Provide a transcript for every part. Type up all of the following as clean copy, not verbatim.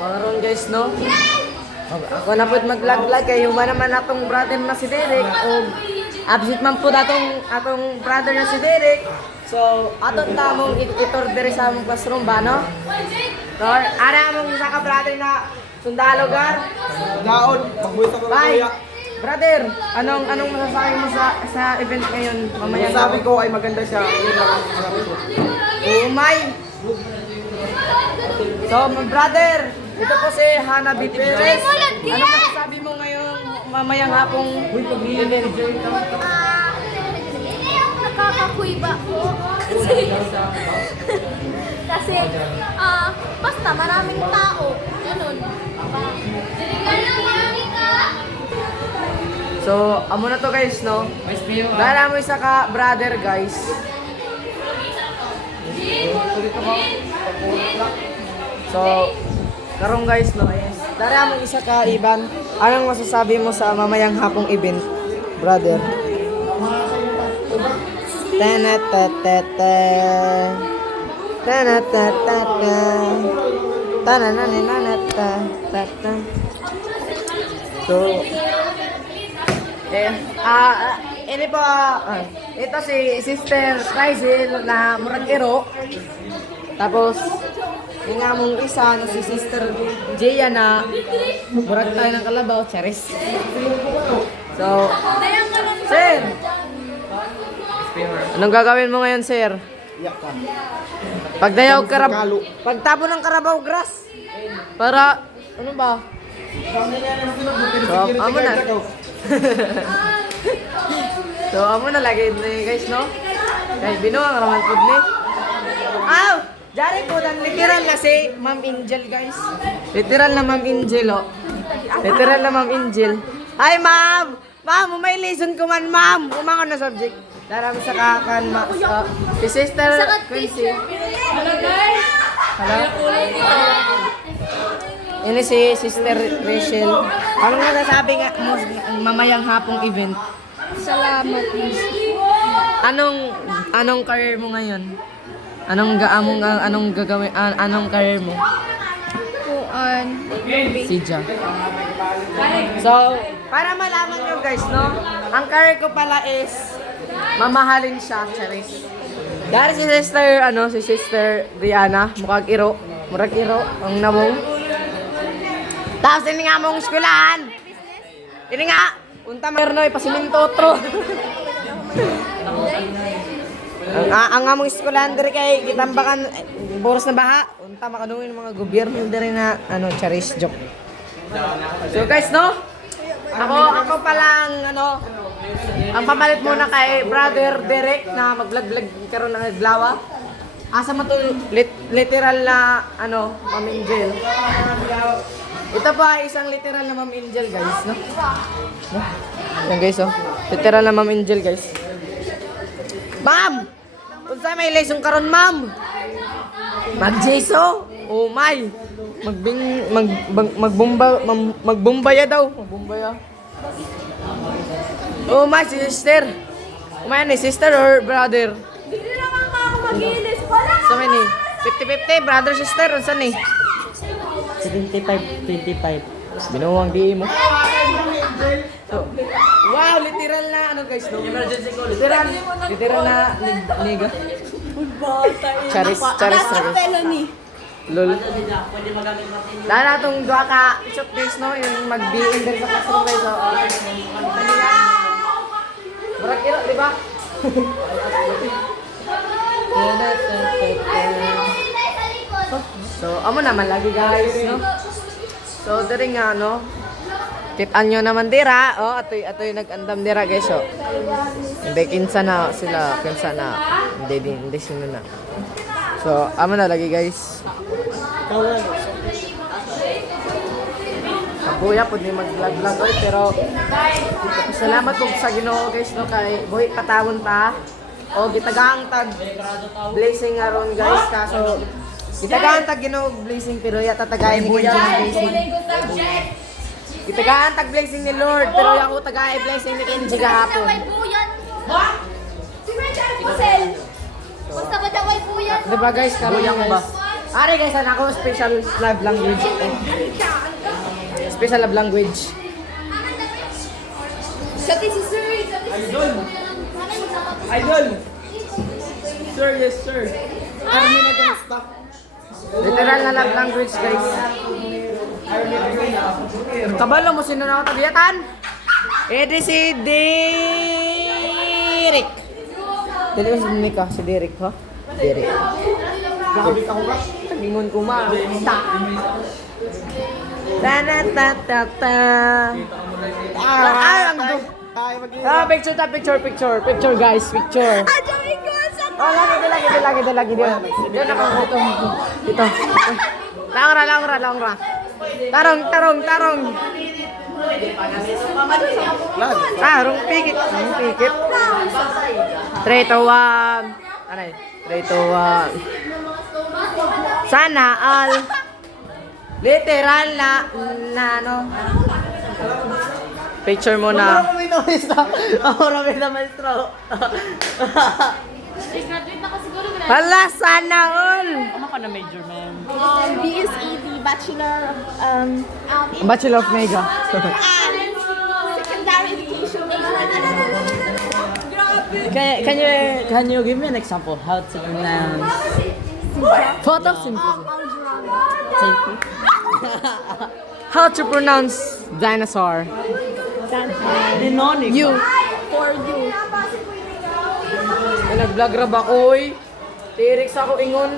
Karon guys, no? Ako na po'y mag-vlog-vlog kayo ba naman atong brother na si Derek o absent man po atong brother na si Derek. So, atong tamong itor diri sa among classroom ba, no? So, ana among isa ka brother na sundalo gar. Daon, magbuhat ako ng Bye! kuya. Brother, anong masasabi mo sa event ngayon mamaya? Ang sabi ko ay maganda siya. Yun lang ang sabi ko. Oh my! So, my brother, ito po si Hana B. Perez. Ano masasabi mo ngayon mamayang hapong event? Nakakakuiba po. Kasi, basta maraming tao. Ganun. So, amo na to guys, no? Dahil mo isa ka brother, guys. So, karong guys, no? Dahil mo isa ka Iban. Anong masasabi mo sa mamayang hapong event, brother? Tanatatata. Tanatatata. Tanananananata. So, ini po, ito si Sister Rizal na murag iro. Tapos, yung nga mong isa na si Sister Jaya na murag tayo ng kalabaw, charis. So, sir! Anong gagawin mo ngayon, sir? Iyak ka. Pagdayaw pagtapo ng Carabao Grass. Para, ano ba? So, amo na. So, amo na lagi ni guys, no? Kaya binuang raman po ni. Aw! Jari po, literal na si Ma'am Angel, guys. Literal na Ma'am Angel, oh. Literal na Ma'am Angel. Hi, Ma'am! Ma'am, may lesson ko man, Ma'am. Umako na subject. Darami sa kakan, si Sister Quincy. Hello, guys! Hello? Ini si Sister Rachel. Anong masasabi nga mo mamayang hapong event? Salamat, Miss. Anong career mo ngayon? Anong gagawin anong career mo? Kuan. Si Ja. So, para malaman nyo guys, no? Ang career ko pala is mamahalin siya, charis. Dari si Sister Rihanna, murag iro, ang namong. Tapos ini nga mong eskwelahan. Ini nga, unta merno ipasiminto otro. ang among eskwelahan diri kay gitambakan boros na baha. Unta makadungin mga gobyerno diri na charis joke. So guys, no? Ako palang ang pamalit muna kay Brother Derek na mag-vlog karon ng Adlawa. Asa man to literal na Ma'am Angel. Ito pa isang literal na Ma'am Angel, guys, no? Yan guys, oh. Literal na Ma'am Angel, guys. Ma'am! Unsa may lesson karon, Ma'am? Mag-jeso? Oh my! Magbumbaya daw. Magbumbaya. Oh my, sister. Umay ni sister or brother? Hindi naman ako mag-ilis. Wala ka! Sa ni 50-50, brother, sister, unsa ni? 75-25. Binuwang di mo. So, wow, literal na guys, no? Emergency call. Literal na niga. Charis. Felony. Lol. Dahil itong dua ka shot days, no? Yung mag-be-in din sa classroom guys. So, Barak iro, di ba? So, amo naman lagi guys, no? So, dari nga, no? Kitaan nyo naman dira, oh, atoy nag-andam dira guys, oh. Hindi, kinsa na sila, hindi sino na. So, amo na lagi guys. Kuya po din mag-vlog oy, pero salamat po sa Ginoo guys, no, kay buhi patawon ta. O gitagang tag blessing aron guys, kaso gitagaan tag Ginoo blessing pero yata tagay ni Kenji blessing. Gitagaan tag blessing ni Lord pero ako tagay blessing ni Kenji gahapon. Basta ba daw ay buyan? Di ba guys, karon Buyang ba? guys. Ari guys, ako special love language. Special love language. Shati si Sir. Idol! Sir, yes sir. Army na gangsta. Literal na love language guys. Kabalo mo sino na ako tagiyatan? Edi si Derek. Dili mo si Mika, si Derek ha? Derek. Grabe ka ko ba? Tagingon ko ma. Ta-ta-ta-ta-ta. Ang dum. Ay, mag Picture guys, picture. Ajay ko sa Oh, lagi dia. Dia nak foto. Ito. Langra. Tarong. Tarong pikit. 3 to 1. Ano eh? 3 to 1. Sana all. Literal na ano. Picture mo na. Ahora may na maestro. graduate na ka siguro na. Hala, sana all. BSED, Bachelor of Bachelor of Mega. Secondary Education. Can you give me an example how to pronounce Photo simple. safety? How to pronounce dinosaur? Dinonic. You. For you. May nag-vlog ra ba ko, oy? T-Rex ako ingon.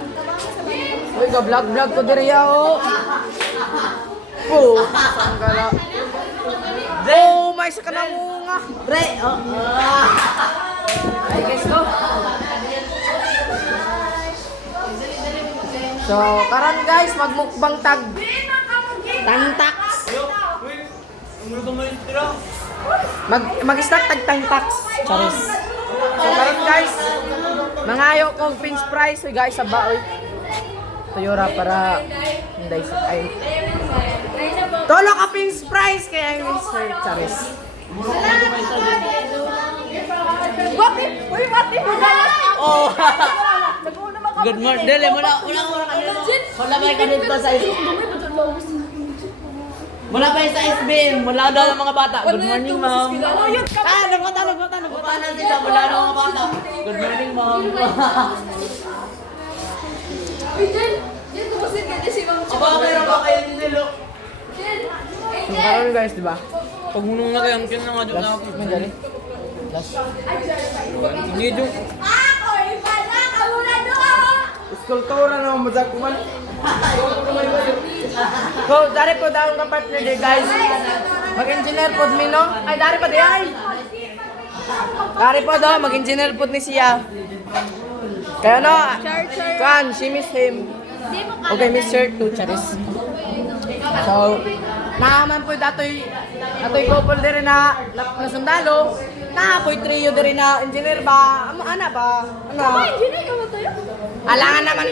Uy, ka-vlog ko diri ako. Oh, sanggala. Oh, may isa ka na nga. Pre, Ay, guys, go. So, karon guys, magmukbang Tantax. Mag-start tag-tantax. Charis. So, karon guys, mangayo kong pinch fries. Uy, guys, sa baoy. Tuyora para hindi ay. Tolo ka pinch fries kaya yung Mr. Charis. oh. Good morning. Dele, wala pa yung dito sa Wala pa yung sa SBM. Wala daw ng mga bata. Good morning, ma'am. Nagpunta na sila. Wala daw ng mga bata. Good morning, ma'am. Aba, meron ba kayo din nilo? So, karon guys, di ba? Pag munong na kayo, ang kin na nga dyan ako. Mandali. Hindi dyan. Skulptura na madag kuman. So, dari po daw ka partner di guys. Mag-engineer po mi no? Ay, dari pa di ay. Dari po daw, mag-engineer po ni siya. Kaya no, kan, she miss him. Okay, miss her too, Charis. So, naaman po datoy couple diri na sundalo. Naapoy trio diri na engineer ba? Ana ba? Ano? Engineer ka ba tayo? Alangan naman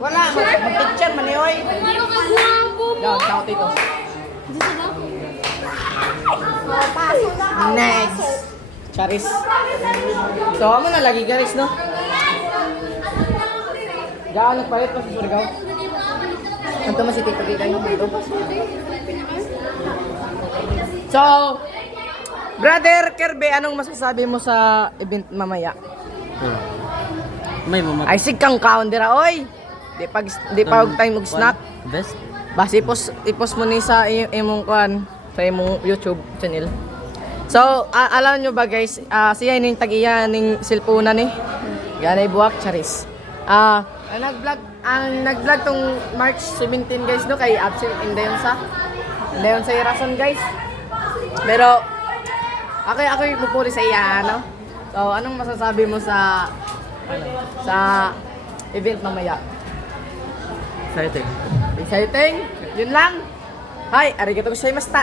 wala, mag-picture man ni oy. Ano ka guwapo mo? Daw, daw tito. Next. Charis. So, amo na lagi garis, no? Gaan nagpalit pa sa Surigao. Anto mas iti pagkita nyo dito. So, Brother Kirby, anong masasabi mo sa event mamaya? May mama. Ay, sig kang kaon dira, oy! Di pa og time og snack. Best? Basi ipos mo ni sa imong kuan sa imong YouTube channel. So, alam nyo ba guys, siya ning tag-iya ning cellphone ni. Ganay buwak Charis. Ang nag-vlog tong March 17 guys no kay absent indayon sa irason guys. Pero ako ipupuri sa iya no. So, anong masasabi mo sa event mamaya? Exciting? Yun lang? Hi, arigatou gozaimashita.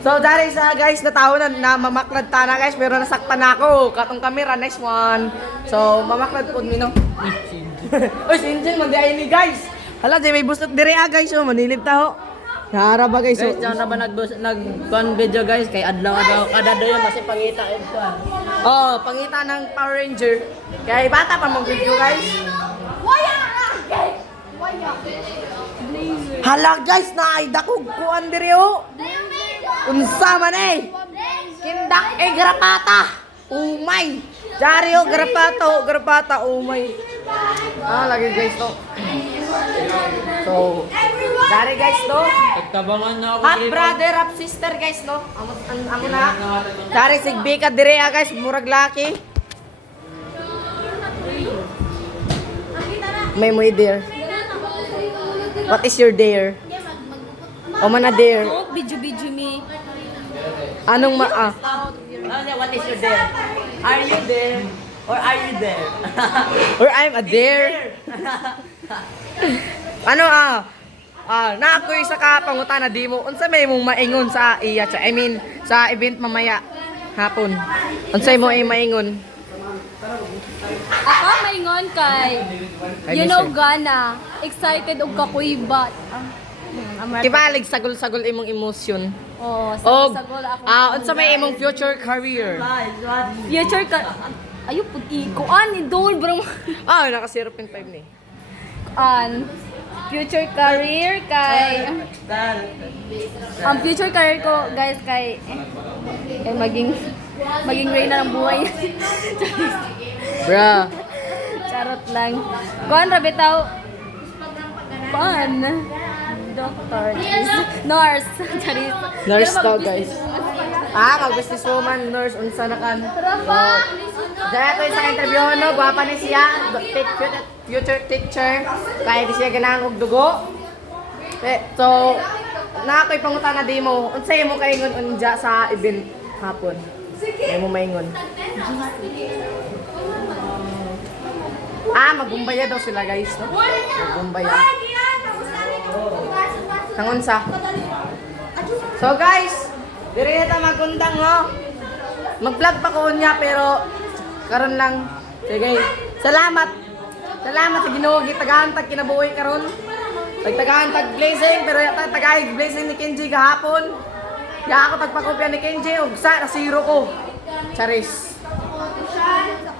So, dari sa guys na tao na mamaklad ta na guys, pero nasaktan ako. Katong camera, nice one. So, mamaklad po mi no. Uy, si Angel, mandi ni guys. Hala, di may bustot dire guys. Oh, manilip ta ho. Nahara ba guys? Guys, diyan na ba nag-con video guys? Kay adlaw kada dayon kasi pangita ito. Oh, pangita ng Power Ranger. Kaya bata pa mong video guys. Hala guys, naay dakog kuan diri o. Unsa man eh. Kindak eh grapata. Umay. Dario grapata umay. Lagi guys to. So, dari guys to. Tagtabangan na ako. Half brother, half sister guys no. Amo na. Dari sigbika diri guys, murag laki. May mo dear. What is your dare? O man na dare. Oh, bidyo me. Anong What is your there? Are you there? Or are you there? Or I'm a dare. Ano na ako isa ka pangutana di mo. Unsa may mong maingon sa iya I mean sa event mamaya hapon. Unsa mo ay maingon? Ako maingon kay you know gana excited og kakuibat. Kibalig sagol-sagol imong emosyon. Oh, Og sagol ako. unsa may imong future career? Future ka ayo pud ikuan idol bro. Naka 0.5 ni. Future career kay ang future career ko guys kay maging reyna ng buhay. Bruh. Charot lang. Kuan ra bitaw. Kuan. Doctor. Nurse. Charis. Nurse daw, guys. Mag-business woman, nurse, unsa na kan. Dahil ko sa interview, no, gwapa ni siya, future teacher, kaya di siya ganahan og dugo. So, na ako'y pangutan na di mo, unsay mo kaingon unja sa event hapon? May mo maingon. Magbumbaya daw sila guys, no? Magbumbaya. Tangon sa. So guys, diri na ta magkundang ho. Mag-vlog pa ko niya pero karon lang. Sige. Salamat. Salamat sa Ginoo gitagahan tag kinabuhi karon. Tagtagahan tag blessing pero tagay blessing ni Kenji gahapon. Ya ako tagpakopya ni Kenji ug sa nasiro ko. Charis.